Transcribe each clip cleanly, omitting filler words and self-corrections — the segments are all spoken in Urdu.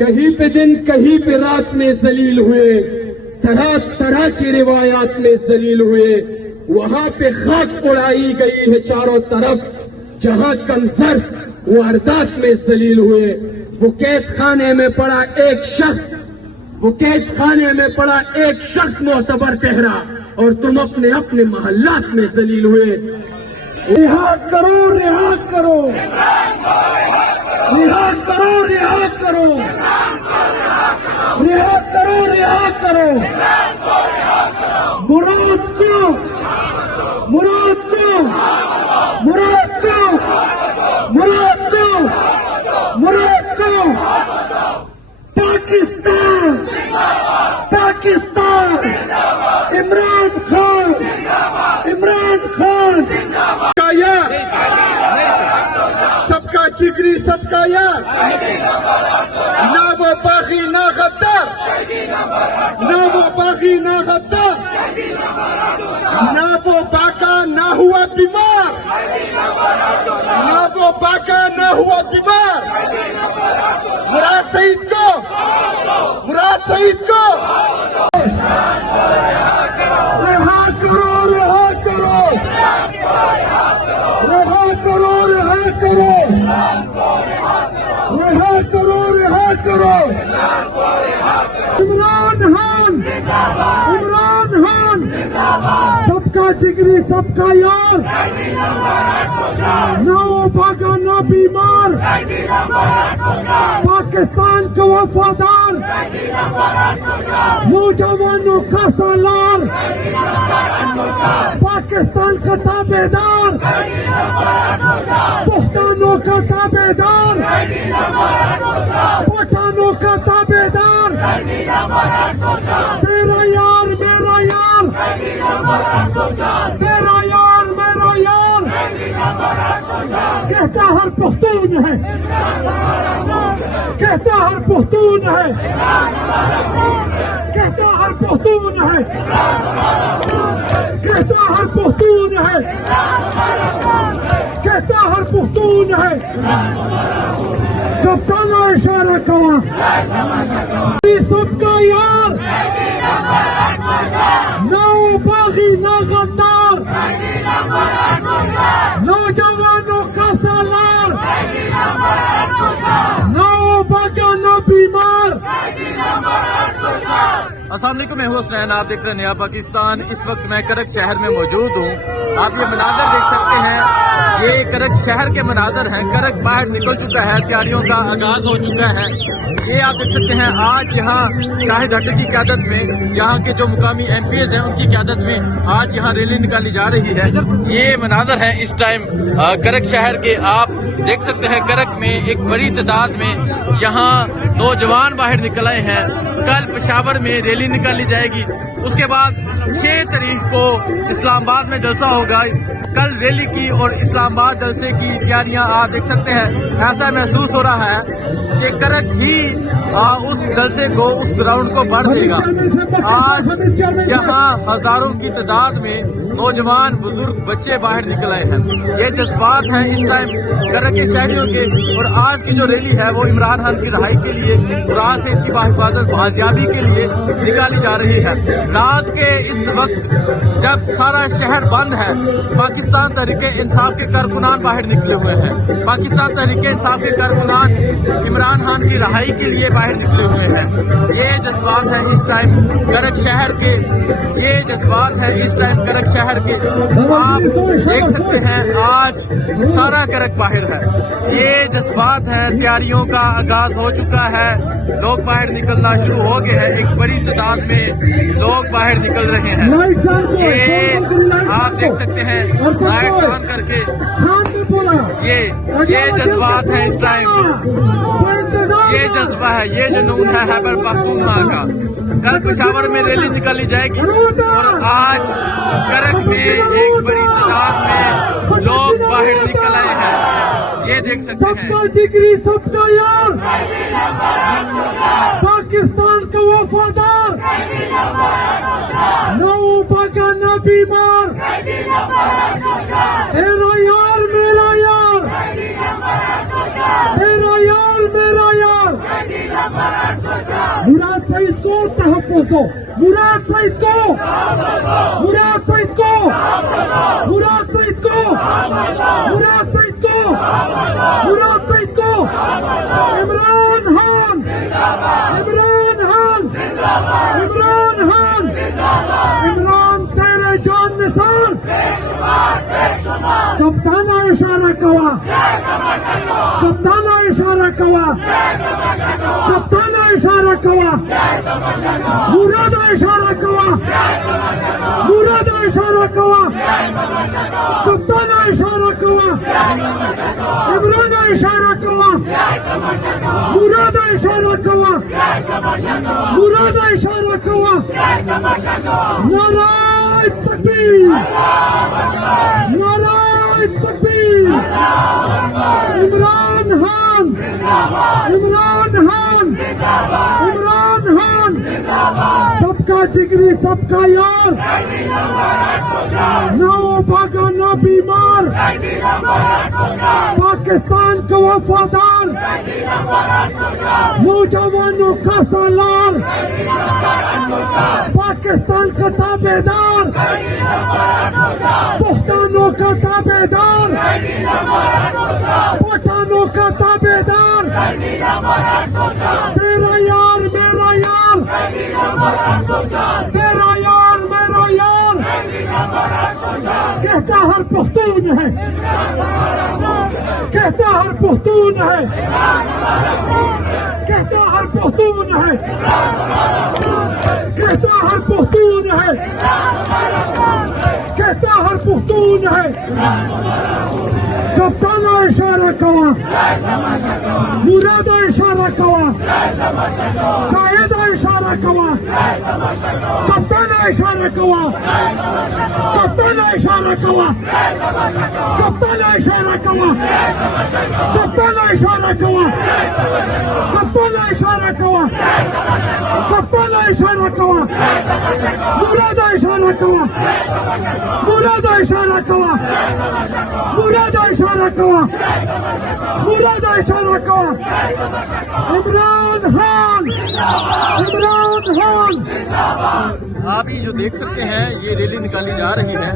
کہیں پہ دن کہیں پہ رات میں ذلیل ہوئے، طرح طرح کی روایات میں ذلیل ہوئے، وہاں پہ خاک اڑائی گئی ہے چاروں طرف، جہاں کمزر واردات میں ذلیل ہوئے۔ وہ قید خانے میں پڑا ایک شخص، وہ قید خانے میں پڑا ایک شخص معتبر ٹھہرا، اور تم اپنے اپنے محلات میں ذلیل ہوئے۔ رہا کرو، رہا کرو، رہا کرو، رہا کرو، رہا کرو، رہا کرو مراد کو، مراد کو، مراد کو، مراد کو، مراد کو۔ پاکستان، پاکستان، عمران خان، عمران خان کا یار، سب کا جگری، سب کا یار، نہ وہ باغی نہ غدار، نہ وہ باغی نہ غدار، نہ وہ باقا نہ ہوا بیمار، نہ وہ باقا نہ ہوا بیمار۔ مراد سعید کو، مراد سعید کو رہا کرو، رہا کرو، رہا کرو، رہا کرو، رہا کرو، رہا کرو۔ عمران خان، عمران خان، سب کا جگری، سب کا یار، نہ وہ بھاگا نہ بیمار، پاکستان کا وفادار، نوجوانوں کا سالار، پاکستان کا تابع دار، پختانوں کا تابع دار، پٹھانوں کا تابع دار، تیرا یار میرا یار، تیرا یار میرا یار، کہتا ہر پختون ہے، کہتا ہر پختون ہے، کہتا ہر پختون ہے، کہتا ہر پختون ہے، کہتا ہر پختون ہے۔ کپتان اشارہ کوا سب کا یار، نہ باغی نہ غدار، نوجوانوں کا سالار، نہ باغا نہ بیمار۔ السلام علیکم، میں ہوں حسنین، آپ دیکھ رہے ہیں نیا پاکستان۔ اس وقت میں کرک شہر میں موجود ہوں۔ آپ یہ مناظر دیکھ سکتے ہیں، یہ کرک شہر کے مناظر ہیں۔ کرک باہر نکل چکا ہے، تیاریوں کا آغاز ہو چکا ہے۔ یہ آپ دیکھ سکتے ہیں، آج یہاں شاہد حقی کی قیادت میں، یہاں کے جو مقامی ایم پی ایز ہیں ان کی قیادت میں آج یہاں ریلی نکالی جا رہی ہے۔ یہ مناظر ہیں اس ٹائم کرک شہر کے۔ آپ دیکھ سکتے ہیں کرک میں ایک بڑی تعداد میں یہاں نوجوان باہر نکل آئے ہیں۔ کل پشاور میں ریلی نکالی جائے گی، اس کے بعد 6 تاریخ کو اسلام آباد میں جلسہ ہوگا۔ کل ریلی کی اور اسلام آباد جلسے کی تیاریاں آپ دیکھ سکتے ہیں۔ ایسا محسوس ہو رہا ہے کہ کرک ہی اس جلسے کو، اس گراؤنڈ کو بھر دے گا۔ آج یہاں ہزاروں کی تعداد میں نوجوان، بزرگ، بچے باہر نکل آئے ہیں۔ یہ جذبات ہیں اس ٹائم کرک کے شہریوں کے، اور آج کی جو ریلی ہے وہ عمران خان کی رہائی کے لیے، مراد سے ان کی بحفاظت بازیابی کے لیے نکالی جا رہی ہے۔ رات کے اس وقت جب سارا شہر بند ہے، پاکستان تحریک انصاف کے کارکنان باہر نکلے ہوئے ہیں۔ پاکستان تحریک انصاف کے کارکنان عمران خان کی رہائی کے لیے باہر نکلے ہوئے ہیں۔ یہ جذبات ہیں اس ٹائم کرک شہر کے، یہ جذبات ہیں اس ٹائم کرک شہر کے۔ آپ دیکھ سکتے ہیں آج سارا کرک باہر ہے۔ یہ جذبات ہیں، تیاریوں کا آغاز ہو چکا ہے، لوگ باہر نکلنا شروع ہو گئے ہیں۔ ایک بڑی تعداد میں لوگ باہر نکل رہے ہیں۔ یہ آپ دیکھ سکتے ہیں لائٹس آن کر کے، یہ جذبات ہیں اس ٹائم، یہ جذبہ ہے، یہ جنون ہے خیبر پختونخوا کا۔ کل پشاور میں ریلی نکالی جائے گی، اور آج کرک میں ایک بڑی تعداد میں لوگ باہر نکل آئے ہیں۔ یہ دیکھ سکتے ہیں، سب کا جگری، سب کا یار، پاکستان کا وفادار، نہ بھاگا نہ بیمار، تیرا یار میرا یار، تیرا یار میرا یار۔ 4 مراد سعید کو تحفظ دو مراد سعید کو مراد سعید کو مراد سعید کو مراد سعید کو مراد سعید کو عمران خان عمران خان عمران خان عمران تیرے جان نثار کپتانہ اشارہ کوا کپتانہ اشارہ کوا کپتانہ اشارہ کوا مراد اشارہ کوا مراد اشارہ کوا کپتانہ اشارہ کوا عمران اشارہ کوا مراد اشارہ کوا مراد اشارہ کوا نعرہ تکبیر نعرہ تکبیر عمران خان عمران خان عمران خان سب کا جگری سب کا یار نہ بھاگا نہ بیمار پاکستان کا وفادار نوجوانوں کا سالار پاکستان کا تابعدار پختانوں کا تابعدار پٹھانوں کا تابعدار تیرا یار میرا یار تیرا یار میرا یار کہتا ہر پختون ہے کہتا ہر پختون ہے کہتا ہر پختون ہے کہتا ہر پختون ہے کہتا ہر پختون ہے کپتانہ اشارہ کوا مراد اشارہ کوا قائد اشارہ کوا کپتانہ اشارہ کوا کپتانہ اشارہ کوا کپتانہ اشارہ کوا کپتانہ اشارہ کوا کپتانہ اشارہ کوا کپتانہ اشارہ کوا مراد اشارہ کوا مراد اشارہ کوا مراد اشارہ کوا مراد اشارہ کوا عمران خان عمران خان آپ یہ جو دیکھ سکتے ہیں یہ ریلی نکالی جا رہی ہے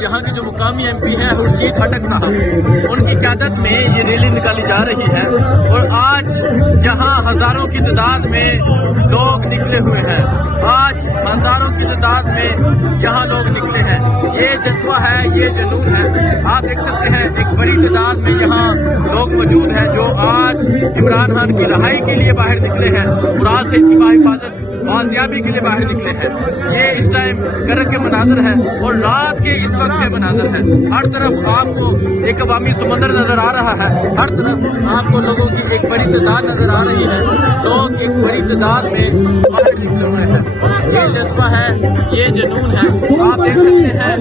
یہاں کے جو مقامی ایم پی ہیں خورشید خٹک صاحب ان کی قیادت میں یہ ریلی نکالی جا رہی ہے اور آج جہاں ہزاروں کی تعداد میں لوگ نکلے ہوئے ہیں آج ہزاروں کی تعداد میں یہاں لوگ نکلے ہیں یہ جذبہ ہے یہ جنون ہے آپ دیکھ سکتے ہیں ایک بڑی تعداد میں یہاں لوگ موجود ہیں جو آج عمران خان کی رہائی کے لیے باہر نکلے ہیں مراد سعید کی باحفاظت بازیابی کے لیے باہر نکلے ہیں یہ اس ٹائم کرک کے مناظر ہے اور رات کے اس وقت کے مناظر ہے ہر طرف آپ کو ایک عوامی سمندر نظر آ رہا ہے ہر طرف آپ کو لوگوں کی ایک بڑی تعداد نظر آ رہی ہے لوگ ایک بڑی تعداد میں باہر نکلے ہوئے ہیں یہ جذبہ ہے یہ جنون ہے آپ دیکھ سکتے ہیں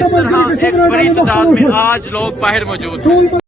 اس طرح ایک بڑی تعداد میں آج لوگ باہر موجود ہیں